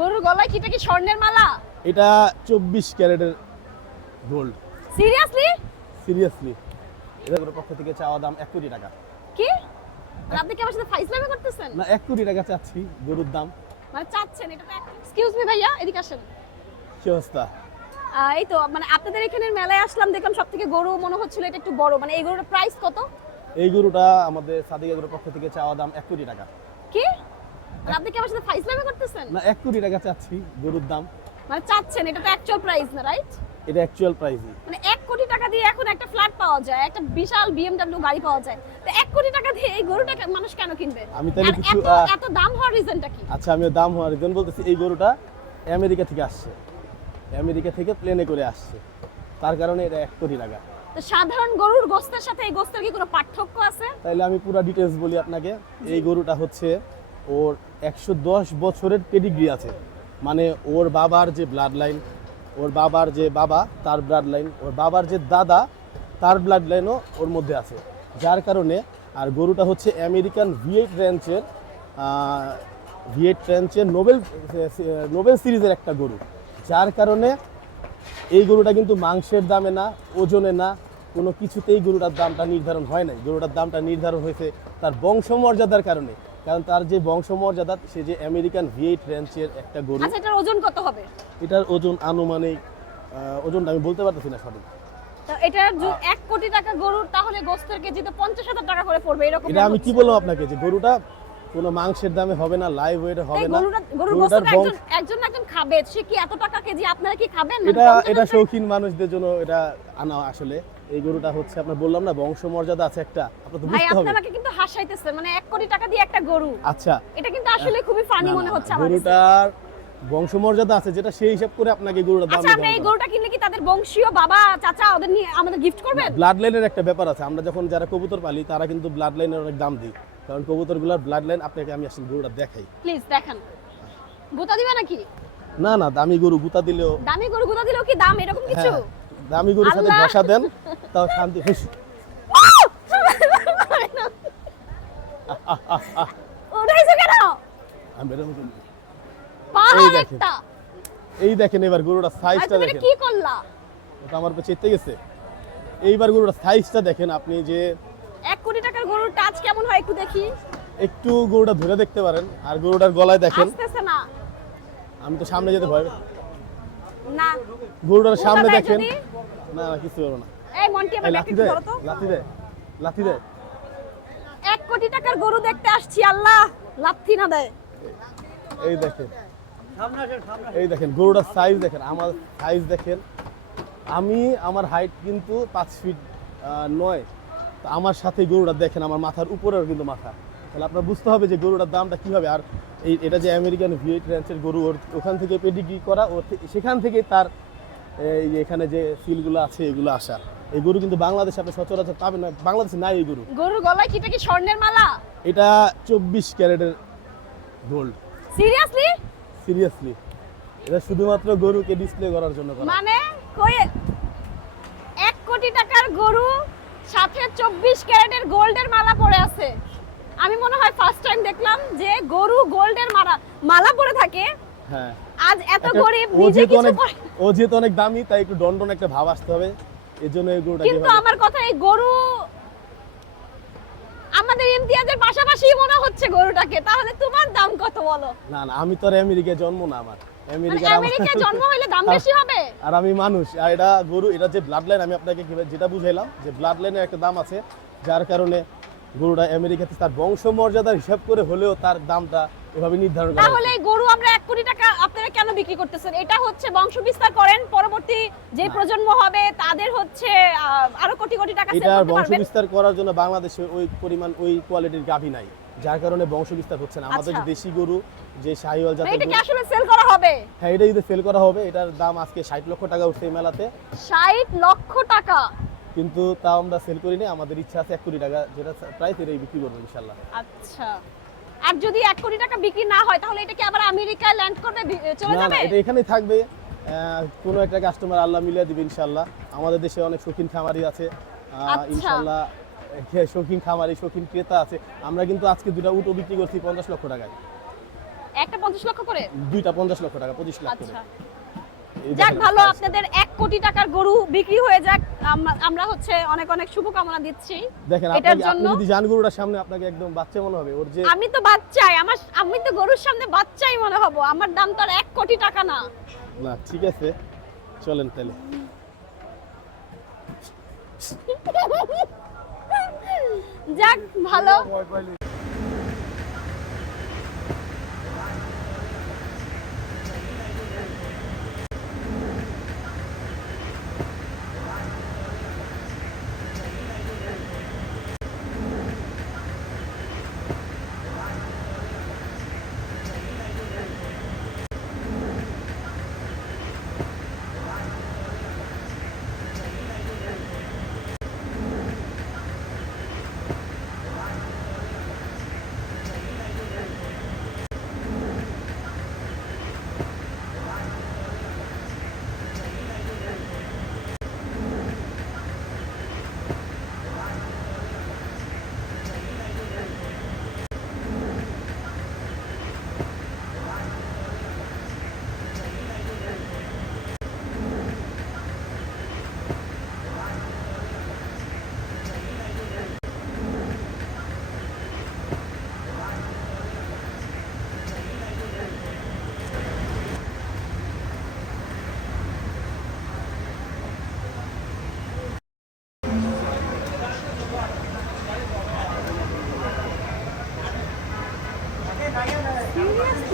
গরুর গলায় কিটা কি স্বর্ণের মালা? এটা 24 ক্যারেটের গোল্ড। সিরিয়াসলি? সিরিয়াসলি এটার পক্ষ থেকে চাওয়া দাম 1 কোটি টাকা। কি? আর আপনি কি আমার সাথে ফাইজলামি করতেছেন? না 1 কোটি টাকা চাচ্ছি গরুর দাম। মানে চাচ্ছেন এটা তো এক্সকিউজ মি ভাইয়া এদিকে আসেন। কি অবস্থা? এই তো মানে আপনাদের এখানের মেলায় আসলাম দেখলাম সবথেকে গরু মনে হচ্ছিল এটা একটু বড়, মানে এই গরুটার প্রাইস কত? এই গরুটা আমাদের সাদেক এগ্রোর পক্ষ থেকে চাওয়া দাম 1 কোটি টাকা। কি? আর আপনি কি আমার সাথে ফাইজলামি করতেছেন? না 1 কোটি টাকা চাচ্ছি গরুর দাম। মানে চাচ্ছেন এটা তো অ্যাকচুয়াল প্রাইস না, রাইট? এটা অ্যাকচুয়াল প্রাইসই। মানে 1 কোটি টাকা দিয়ে এখন একটা ফ্ল্যাট পাওয়া যায়, একটা বিশাল BMW গাড়ি পাওয়া যায়। তো 1 কোটি টাকা দিয়ে এই গরুটা মানুষ কেন কিনবে? আমি তাহলে আর কিছু এত দাম হওয়ার রিজনটা কি? আচ্ছা আমি দাম হওয়ার রিজন বলতেছি, এই গরুটা আমেরিকা থেকে আসছে, আমেরিকা থেকে প্লেনে করে আসছে, তার কারণে এটা 1 কোটি টাকা। তো সাধারণ গরুর গোশতের সাথে এই গোশতের কি কোনো পার্থক্য আছে? তাইলে আমি পুরো ডিটেইলস বলি আপনাকে। এই গরুটা হচ্ছে ওর 110 বছরের পেডিগ্রি আছে, মানে ওর বাবার যে ব্লাড লাইন, ওর বাবার যে বাবা তার ব্লাড লাইন, ওর বাবার যে দাদা তার ব্লাড লাইনও ওর মধ্যে আছে, যার কারণে। আর গরুটা হচ্ছে আমেরিকান V8 র্যাঞ্চের নোবেল সিরিজের একটা গরু, যার কারণে এই গরুটা কিন্তু মাংসের দামে না, ওজনে না, কোনো কিছুতেই গরুটার দামটা নির্ধারণ হয় নাই। গরুটার দামটা নির্ধারণ হয়েছে তার বংশমর্যাদার কারণে, কারণ তার যে বংশমর্যাদা, সে যে আমেরিকান V8 র্যাঞ্চের একটা গরু। আচ্ছা এটার ওজন কত হবে? এটার ওজন আনুমানিক, ওজনটা আমি বলতে পারতেছি না সঠিক। তো এটার 1 কোটি টাকা গরুর তাহলে গোশতের কেজি তো 50,000 টাকা করে পড়বে এরকম। এটা আমি কি বললাম আপনাকে যে গরুটা কোনো মাংসের দামে হবে না, লাইভ ওয়েট হবে না। গরুর গোশত একজন খাবে, সে কি এত টাকা কেজি আপনারা কি খাবেন? এটা শৌখিন মানুষদের জন্য এটা আনা। আসলে এই গরুটা হচ্ছে আপনার বললাম না বংশমর্যাদা আছে একটা, আপনার তো ভাই বুঝতে হবে। আপনারা কিন্তু হাসাইতেছেন, মানে 1 কোটি টাকা দিয়ে একটা গরু। আচ্ছা এটা কিন্তু আসলে খুবই ফানি মনে হচ্ছে আমার কাছে। গরুটার বংশমর্যাদা আছে, যেটা সেই হিসাব করে আপনাকে গরুটার দাম আচ্ছা আপনি এই গরুটা কিনলে কি তাদের বংশীয় বাবা চাচা ওদের নিয়ে আমাদের গিফট করবেন? ব্লাড লাইনের একটা ব্যাপার আছে। আমরা যখন যারা কবুতর পালি তারা কিন্তু ব্লাড লাইনের অনেক দাম দিই, কারণ কবুতরগুলোর ব্লাড লাইন। আপনাকে আমি আসলে গরুটা দেখাই, প্লিজ দেখান। গুতা দিবে নাকি? না না, দামি গরু গুতা দিলেও, দামি গরু গুতা দিলেও কি দাম এরকম কিছু? হ্যাঁ, দামি গরুর সাথে আল্লাহ। ঘষা দেন তাও শান্তি। ওটাইছে কেন? আমি এরকম করি। পাহাড় এই দেখেন। একটা। এই দেখেন এবার গরুটার আর সাইজটা তুমি এটা দেখেন। কি করলা? ওটা আমার পেছনে চেতে গেছে। এইবার গরুটার সাইজটা দেখেন আপনি, যে 1 কোটি টাকার গরুর টাচ কেমন হয় একটু দেখি। একটু গরুটা ধরে দেখতে পারেন। আর গরুটার গলায় দেখেন, আসতেছে না। আমি তো সামনে যেতে ভয়। না। গরুটার সামনে ওটা দেয় দেখেন। যদি? না না, কিছু হবে না। এই মন্টি আমার এই ব্যাগ লাথি একটু দেয়, ধরো তো। লাথি দেয়, লাথি দেয়। 1 কোটি টাকার গরু দেখতে আসছি, আল্লাহ লাথি না দেয়। এই দেখেন, এই দেখেন গরুটার সাইজ দেখেন, আমার সাইজ দেখেন। আমার হাইট কিন্তু 5 ফিট 9। তো আমার সাথে গরুটা দেখেন, আমার মাথার উপরেও কিন্তু মাথা। তাহলে আপনার বুঝতে হবে যে গরুটার দামটা কি হবে। আর এটা যে আমেরিকান V8 র্যাঞ্চের গরু, ওখান থেকে পেডিগ্রি করা, সেখান থেকে তার এখানে যে সিলগুলো আছে এগুলো আসা। এই গরু কিন্তু বাংলাদেশে আপনি সচরাচর পাবেন না, বাংলাদেশে নাই এই গরু। গরুর গলায় কিটা কি স্বর্ণের মালা? এটা 24 ক্যারেটের গোল্ড। সিরিয়াসলি? সিরিয়াসলি এটা শুধুমাত্র গরুকে ডিসপ্লে করার জন্য করা। মানে কই 1 কোটি টাকার গরু সাথে 24 ক্যারেটের গোল্ডের মালা পরে আছে। আমি মনে হয় ফার্স্ট টাইম দেখলাম যে গরু গোল্ডের মালা পরে থাকে। হ্যাঁ, আজ এত গরিব ও নিজে যেহেতু কিছু অনেক, করে। ও যেহেতু অনেক দামি, তাই একটু ডন্ডন একটা ভাব আসতে হবে। এজন্য এই গরুটা কিন্তু আমার কথা এই গরু আমাদের ইমতিয়াজের পাশাপাশি মনে হচ্ছে গরুটাকে, তাহলে তোমার দাম কত বলো? না না, আমি তো আর আমেরিকায় জন্ম না, আমার মানে আমেরিকায় জন্ম হইলে দাম বেশি হবে? আর আমি মানুষ। আর এটা গরু, এটা যে ব্লাড লাইন, আমি আপনাকে যেটা বুঝাইলাম যে ব্লাড লাইনের একটা দাম আছে, যার কারণে গরুটা আমেরিকাতে তার বংশমর্যাদার হিসাব করে হলেও তার দামটা এভাবে নির্ধারণ করা তাহলে এই গরু আমরা 1 কোটি টাকা আপনারা কেন বিক্রি করতেছেন? এটা হচ্ছে বংশ বিস্তার করেন, পরবর্তী যে প্রজন্ম হবে তাদের হচ্ছে আরো কোটি কোটি টাকা সেল এটা করতে বংশ পারবেন। বিস্তার করার জন্য বাংলাদেশে ওই পরিমাণ ওই কোয়ালিটির গাভী নাই, যার কারণে বংশ বিস্তার হচ্ছে না। আমাদের যে আচ্ছা। দেশি গরু, যে শাহিওয়াল জাতের এটা কি গরু, আসলে সেল করা হবে? হ্যাঁ এটা যদি সেল করা হবে, এটার দাম আজকে 60 লক্ষ টাকা উঠছে এই মেলাতে। 60 লক্ষ টাকা? কিন্তু তাও আমরা সেল করি না, আমাদের ইচ্ছা আছে 1 কোটি টাকা যেটা প্রাইস, এটাই বিক্রি করবো ইনশাআল্লাহ। আচ্ছা, আর যদি 1 কোটি টাকা বিক্রি না হয় তাহলে এটা কি আবার আমেরিকায় ল্যান্ড করবে, চলে না না, যাবে? এটা এখানেই থাকবে। কোনো একটা কাস্টমার আল্লাহ মিলিয়ে দিবে ইনশাআল্লাহ। আমাদের দেশে অনেক শৌখিন খামারি আছে, আচ্ছা। ইনশাআল্লাহ শৌখিন খামারি, শৌখিন ক্রেতা আছে। আমরা কিন্তু আজকে 2টা উটও বিক্রি করছি 50 লক্ষ টাকায়। একটা 50 লক্ষ করে? দুইটা 50 লক্ষ টাকা, 25 লাখ করে। আচ্ছা, এই যাক দেখেন ভালো, size। আপনাদের 1 কোটি টাকার গরু বিক্রি হয়ে যাক। আমরা হচ্ছে অনেক অনেক শুভকামনা দিচ্ছি দেখেন এটার আপনি জন্য। যদি জান গরুটার সামনে আপনাকে একদম বাচ্চা মনে হবে, ওর যে আমি তো বাচ্চাই, আমি তো গরুর সামনে বাচ্চাই মনে হবো। আমার দাম তো আর 1 কোটি টাকা না। না ঠিক আছে, চলেন তাহলে। যাক ভালো।